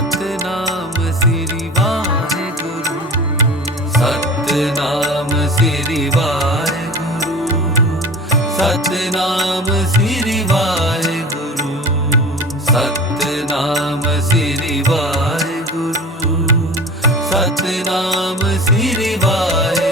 सम Shri वयगुरु Satnam गुरु Satnam Shri